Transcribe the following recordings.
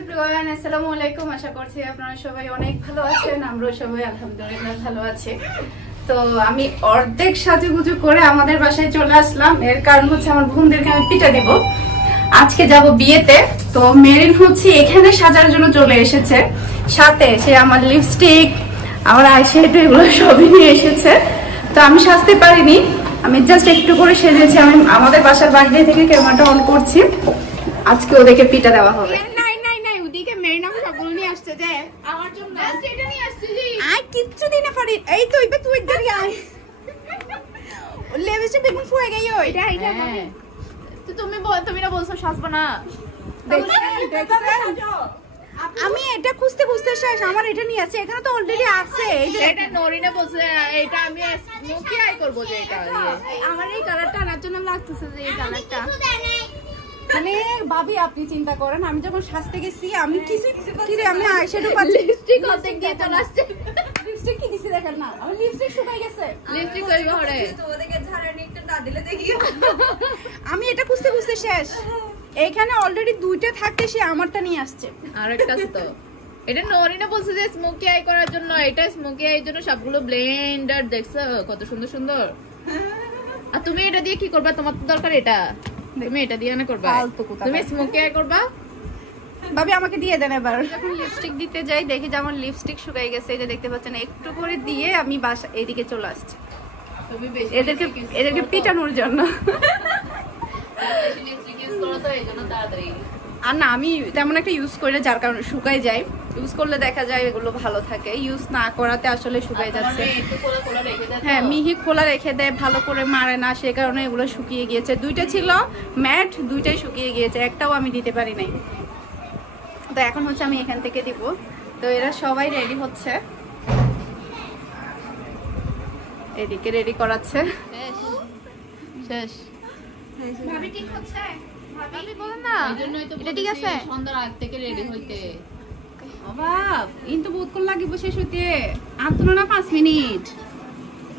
Everyone, আসসালামু আলাইকুম। আশা করছি আপনারা সবাই অনেক ভালো আছেন। আমরাও সবাই আলহামদুলিল্লাহ ভালো আছি। তো আমি অর্ধেক সাজুগুজু করে আমাদের বাসায় চলে আসলাম। এর কারণ হচ্ছে আমার বোনদেরকে আমি পিঠা দেব। আজকে যাব বিয়েতে। তো মেরিন হচ্ছে এখানে সাজার জন্য চলে এসেছে, সাথে সে আমার লিপস্টিক, আমার আইশ্যাডো এগুলো সবই নিয়ে এসেছে। তো আমি সাজতে পারিনি, আমি জাস্ট একটু করে সেজেছি। আমি আমাদের বাসার বাইরে থেকে ক্যামেরাটা অন করছি। আজকে ওদেরকে পিঠা দেওয়া হবে। আমি এটা খুঁজতে খুঁজতে শেষ, আমার এটা নিয়ে আছে, এখানে তো অলরেডি আছে। এটা নরিনা বলছে এটা আমি স্মোকি আই করব, যে এটা আমার এই কালারটা আনার জন্য লাগতেছে, যে এই কালারটা মানে ভাবি আপনি চিন্তা করেন, আমি যখন সাজতে গেছি আমি আমি আইশ্যাডো পাচ্ছি, লিপস্টিক অর্ধেক দিয়ে চলে আসছে। লিপস্টিক কি দিছি দেখেন না, আমার লিপস্টিক শুকাই গেছে। লিপস্টিক কই ঘরে ওদেরকে ঝাড়া নিতে না দিলে দেখি আমি এটা খুঁজতে খুঁজতে শেষ। এখানে অলরেডি দুইটা থাকতে সে আমারটা নিয়ে আসছে। আরেকটা তো এটা নরিনা বলছে যে স্মোকি আই করার জন্য, এটা স্মোকি আইয়ের জন্য সবগুলো ব্লেন্ডার দেখছো কত সুন্দর সুন্দর। আর তুমি এটা দিয়ে কি করবা? তোমার তো দরকার এটা, তুমি এটা দিয়ে না করবা, তুমি স্মোকি আই করবা। ভাবি আমাকে দিয়ে দেন এবার। যখন লিপস্টিক দিতে যাই দেখি যে আমার লিপস্টিক শুকাই গেছে, এই যে দেখতে পাচ্ছেন। একটু করে দিয়ে আমি বাসা এইদিকে চলে আসছি তুমি বেশি এদেরকে পিটানোর জন্য। বেশি লিপস্টিক ইউজ করো তো এইজন্য তাড়াতাড়ি। আর না, আমি তেমন একটা ইউজ করি না, যার কারণে শুকাই যায়। ইউজ করলে দেখা যায় এগুলো ভালো থাকে, ইউজ না করাতে আসলে শুকাই যাচ্ছে। হ্যাঁ, মিহি খোলা রেখে দেয়, ভালো করে মারে না, সে কারণে এগুলো শুকিয়ে গিয়েছে। দুইটা ছিল ম্যাট, দুইটাই শুকিয়ে গিয়েছে, একটাও আমি দিতে পারি নাই। তো এখন হচ্ছে আমি এখান থেকে দিব। তো এরা সবাই রেডি হচ্ছে, এদিকে রেডি করাচ্ছে। শেষ ভাবি ঠিক হচ্ছে? ভাবি বলেন না, এইজন্যই তো এটা ঠিক আছে? সন্ধ্যার আগ থেকে রেডি হইতে। বাপ ইন তো বহুত কোন লাগিব শেষ হইতে, আর তো না 5 মিনিট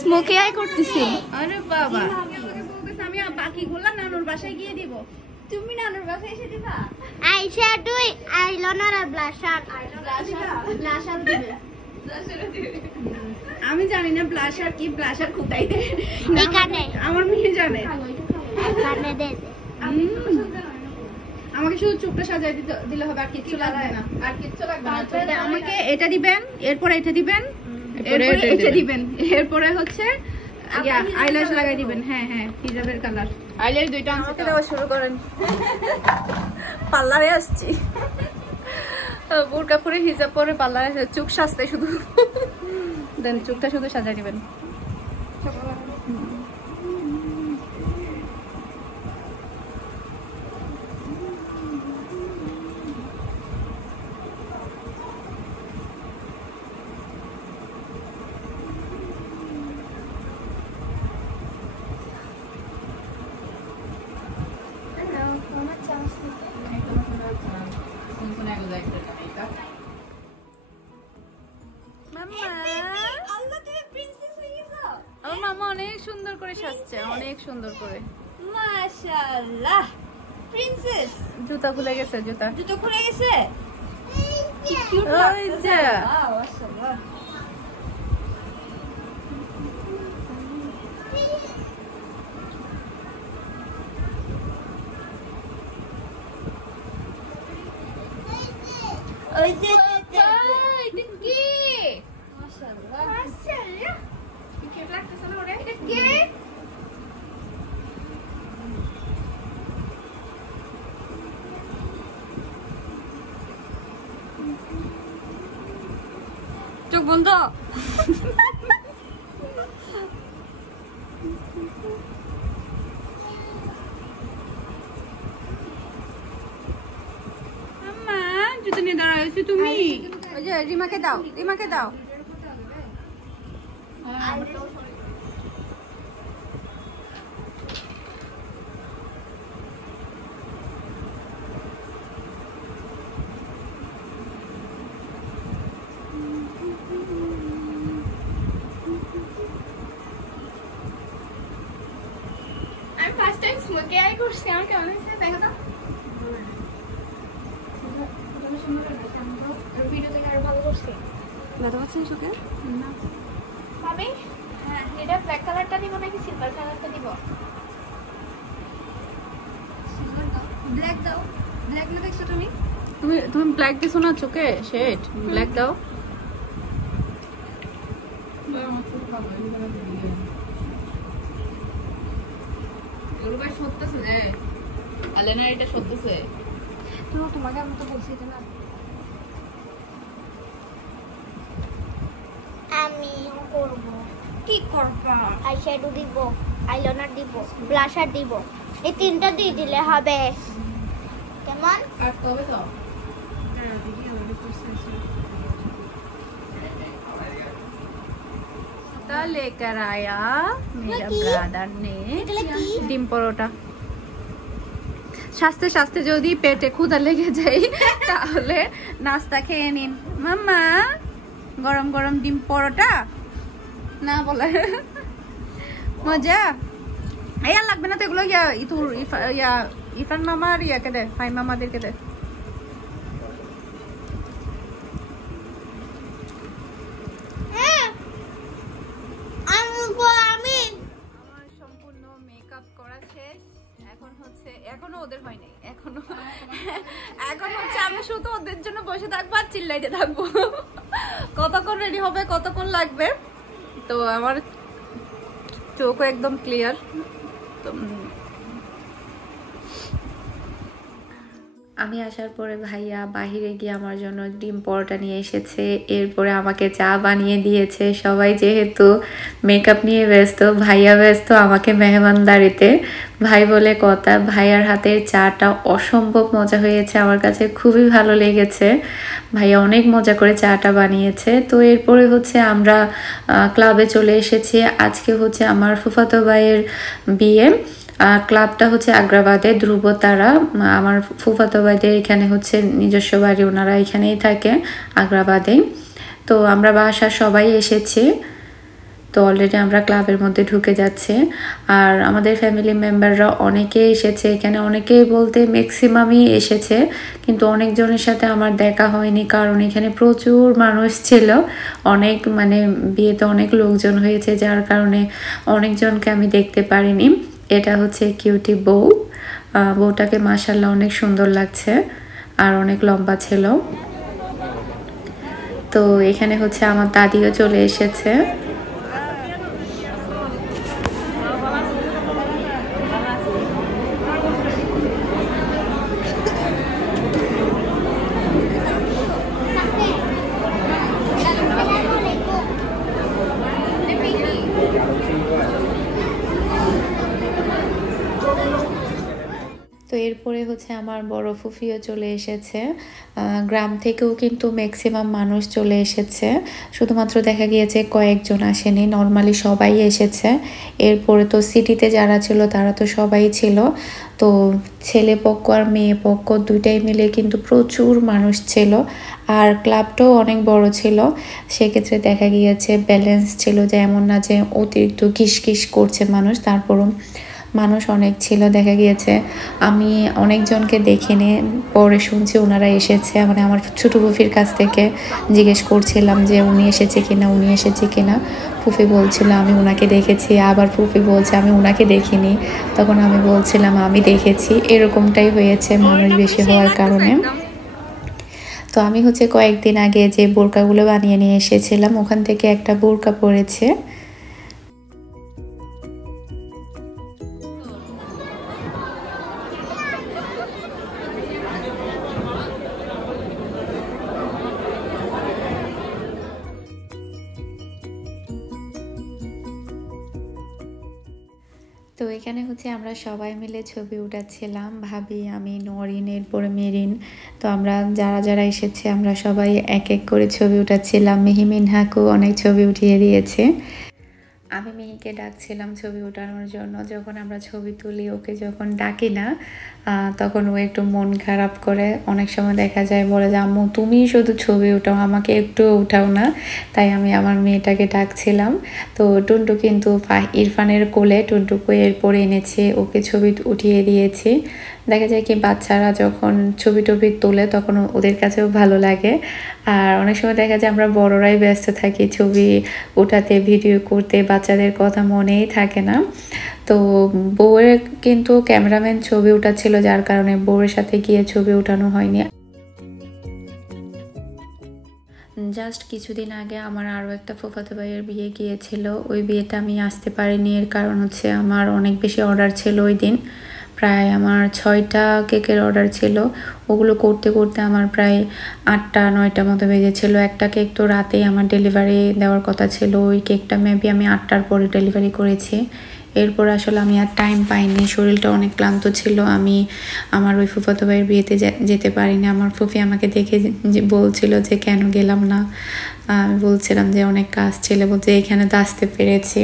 স্মোকি আই করতেছি। আরে বাবা, আমি বাকিগুলো নানুর বাসায় গিয়ে দিব। তুমি নানুর বাসায় এসে দিবা? আইশ্যাডো, আইলাইনার আর ব্লাশার দিবে। আমি জানি না ব্লাশার কি, ব্লাশার কোথায় দেয় এখানে আমার মেয়ে জানে। এখানে দে। আমাকে শুধু চোখটা সাজায় দিলে হবে, আর কিচ্ছু লাগবে না। আর কিচ্ছু লাগবে না। আমাকে এটা দিবেন, এরপর এটা দিবেন, এরপরে এটা দিবেন, এরপরে হচ্ছে আইল্যাশ লাগাই দিবেন। হ্যাঁ হ্যাঁ, হিজাবের কালার। আইলাইনার দুইটা আনতে দেওয়া শুরু করেন। পার্লারে আসছি, বোরকা পরে হিজাব পরে পার্লারে, চোখ সাজতে শুধু দেন, চোখটা শুধু সাজাই দিবেন। আমার মামা অনেক সুন্দর করে সাজছে, অনেক সুন্দর করে। মাশাআল্লাহ, প্রিন্সেস। জুতা খুলে গেছে, জুতা খুলে গেছে। কি কিউট ওই যে মাশাআল্লাহ। ওই যে চোখ বন্ধ। আম্মা জুতো নিয়ে দাঁড়াইছো তুমি? ওই যে রিমাকে দাও, রিমাকে দাও। ফার্স্ট টাইম স্মোকি আই করছি, আমার কেমন হয়েছে দেখো তো। সুন্দর লাগছে আমরা ভিডিও থেকে আর ভালো করছি ব্যথা পাচ্ছেন চোখে? না আমি হ্যাঁ এটা ব্ল্যাক কালারটা দিব নাকি সিলভার কালারটা দিব? ব্ল্যাক দাও। ব্ল্যাক না দেখছো তুমি? তুমি ব্ল্যাক দিছো না চোখে শেড ব্ল্যাক দাও ওরবার সত্যছে যে আলেনা এটা সত্যছে তোমাকে আমি তো বলছি না। আমিও করব। কি করবা? আইশ্যাডো দিব, আইলাইনার দিব, ব্লাশার দিব। এই তিনটা দিয়ে দিলে হবে। কেমন? আর কবে তো হ্যাঁ ভিডিও অনেক করছে। लेकर आया मेरा কি? ब्रदर ने এগুলো কি? ডিম পরোটা স্বাস্থ্যে স্বাস্থ্যে যদি পেটে ক্ষুধা লেগে যায় তাহলে নাস্তা খেয়ে নিন মাম্মা গরম গরম ডিম পরোটা না বলে মজা এই আর লাগবে না তো এগুলো ইরফান মামা আর ইয়াকে দে ফাই মামাদেরকে দে আমি আমার সম্পূর্ণ মেকআপ করা শেষ এখন হচ্ছে এখনো ওদের হয় নাই এখনো এখন হচ্ছে আমি শুধু ওদের জন্য বসে থাকবো আর চিল্লাইতে থাকবো কতক্ষণ রেডি হবে কতক্ষণ লাগবে তো আমার চোখও একদম ক্লিয়ার তো আমি আসার পরে ভাইয়া বাহিরে গিয়ে আমার জন্য ডিম পরোটা নিয়ে এসেছে এরপরে আমাকে চা বানিয়ে দিয়েছে সবাই যেহেতু মেকআপ নিয়ে ব্যস্ত ভাইয়া ব্যস্ত আমাকে মেহমানদারিতে ভাই বলে কথা ভাইয়ার হাতের চাটা অসম্ভব মজা হয়েছে আমার কাছে খুবই ভালো লেগেছে ভাইয়া অনেক মজা করে চাটা বানিয়েছে তো এরপরে হচ্ছে আমরা ক্লাবে চলে এসেছি আজকে হচ্ছে আমার ফুফাতো ভাইয়ের বিয়ে ক্লাবটা হচ্ছে আগ্রাবাদে ধ্রুবতারা আমার ফুফাতো ভাইদের এখানে হচ্ছে নিজস্ব বাড়ি ওনারা এখানেই থাকে আগ্রাবাদে তো আমরা বাসার সবাই এসেছি তো অলরেডি আমরা ক্লাবের মধ্যে ঢুকে যাচ্ছে আর আমাদের ফ্যামিলি মেম্বাররা অনেকেই এসেছে এখানে অনেকেই বলতে ম্যাক্সিমামই এসেছে কিন্তু অনেকজনের সাথে আমার দেখা হয়নি কারণ এখানে প্রচুর মানুষ ছিল অনেক মানে বিয়েতে অনেক লোকজন হয়েছে যার কারণে অনেকজনকে আমি দেখতে পারিনি এটা হচ্ছে কিউটি বউটাকে মাশাআল্লাহ অনেক সুন্দর লাগছে আর অনেক লম্বা ছিল তো এখানে হচ্ছে আমার দাদিও চলে এসেছে তো এরপরে হচ্ছে আমার বড় ফুফিও চলে এসেছে গ্রাম থেকেও কিন্তু ম্যাক্সিমাম মানুষ চলে এসেছে শুধুমাত্র দেখা গিয়েছে কয়েকজন আসেনি নরমালি সবাই এসেছে এরপরে তো সিটিতে যারা ছিল তারা তো সবাই ছিল তো ছেলে পক্ষ আর মেয়ে পক্ষ দুইটাই মিলে কিন্তু প্রচুর মানুষ ছিল আর ক্লাবটাও অনেক বড় ছিল সেক্ষেত্রে দেখা গিয়েছে ব্যালেন্স ছিল যে এমন না যে অতিরিক্ত কিশকিশ করছে মানুষ তারপরও মানুষ অনেক ছিল দেখা গিয়েছে আমি অনেকজনকে দেখিনি পরে শুনছি ওনারা এসেছে মানে আমার ছোট ফুফির কাছ থেকে জিজ্ঞেস করছিলাম যে উনি এসেছে কিনা ফুফি বলছিল আমি ওনাকে দেখেছি আবার ফুফি বলছে আমি ওনাকে দেখিনি তখন আমি বলছিলাম আমি দেখেছি এরকমটাই হয়েছে মানুষ বেশি হওয়ার কারণে তো আমি হচ্ছে কয়েকদিন আগে যে বোরকাগুলো বানিয়ে নিয়ে এসেছিলাম ওখান থেকে একটা বোরকা পরেছে তো এখানে হচ্ছে আমরা সবাই মিলে ছবি উঠাচ্ছিলাম ভাবি আমি নরিন এরপরে মেরিন তো আমরা যারা যারা এসেছে আমরা সবাই এক এক করে ছবি উঠাচ্ছিলাম মিহিমিনহাকু অনেক ছবি উঠিয়ে দিয়েছে আমি মেয়েকে ডাকছিলাম ছবি ওঠানোর জন্য। যখন আমরা ছবি তুলি ওকে যখন ডাকি না তখন ও একটু মন খারাপ করে। অনেক সময় দেখা যায় বলে যে আম্মু তুমি শুধু ছবি উঠাও, আমাকে একটু উঠাও না। তাই আমি আমার মেয়েটাকে ডাকছিলাম। তো টুনটু কিন্তু ইরফানের কোলে টুনটুকু এরপরে এনেছে, ওকে ছবি উঠিয়ে দিয়েছি। দেখা যায় কি বাচ্চারা যখন ছবি টবি তোলে তখন ওদের কাছেও ভালো লাগে। আর অনেক সময় দেখা যায় আমরা বড়রাই ব্যস্ত থাকি ছবি ওঠাতে, ভিডিও করতে, বাচ্চাদের কথা মনেই থাকে না। তো বউয়ের কিন্তু ক্যামেরাম্যান ছবি উঠাচ্ছিল, যার কারণে বউয়ের সাথে গিয়ে ছবি উঠানো হয়নি। জাস্ট কিছুদিন আগে আমার আরও একটা ফুফাতো ভাইয়ের বিয়ে গিয়েছিল, ওই বিয়েটা আমি আসতে পারিনি। এর কারণ হচ্ছে আমার অনেক বেশি অর্ডার ছিল ওই দিন। প্রায় আমার 6টা কেকের অর্ডার ছিল, ওগুলো করতে করতে আমার প্রায় 8টা 9টা মতো বেজেছিলো। একটা কেক তো রাতেই আমার ডেলিভারি দেওয়ার কথা ছিল, ওই কেকটা মেবি আমি 8টার পরে ডেলিভারি করেছি। এরপর আসলে আমি আর টাইম পাইনি, শরীরটা অনেক ক্লান্ত ছিল। আমি আমার ওই ফুফাতো ভাইয়ের বিয়েতে যেতে পারিনি। আমার ফুফি আমাকে দেখে বলছিল যে কেন গেলাম না। আমি বলছিলাম যে অনেক কাজ ছিল, বলতে এখানে তো আসতে পেরেছি।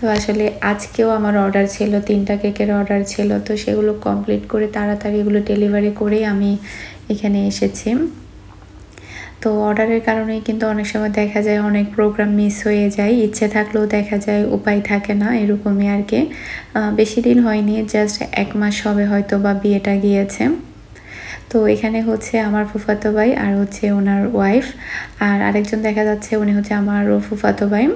তো আসলে আজকেও আমার অর্ডার ছিল, 3টা কেকের অর্ডার ছিল। তো সেগুলো কমপ্লিট করে তাড়াতাড়ি এগুলো ডেলিভারি করেই আমি এখানে এসেছি। তো অর্ডারের কারণেই কিন্তু অনেক সময় দেখা যায় অনেক প্রোগ্রাম মিস হয়ে যায়, ইচ্ছে থাকলেও দেখা যায় উপায় থাকে না, এরকমই আর কি। বেশি দিন হয়নি, জাস্ট 1 মাস হবে হয়তো বা বিয়েটা গিয়েছে। তো এখানে হচ্ছে আমার ফুফাতো ভাই আর হচ্ছে ওনার ওয়াইফ, আর আরেকজন দেখা যাচ্ছে উনি হচ্ছে আমারও ফুফাতো ভাই।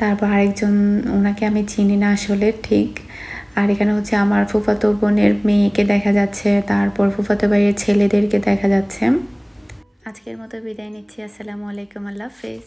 তারপর আরেকজন, ওনাকে আমি চিনি না আসলে ঠিক। আর এখানে হচ্ছে আমার ফুফাতো বোনের মেয়েকে দেখা যাচ্ছে, তারপর ফুফাতো ভাইয়ের ছেলেদেরকে দেখা যাচ্ছে। আজকের মতো বিদায় নিচ্ছি। আসসালামু আলাইকুম, আল্লাহ হাফেজ।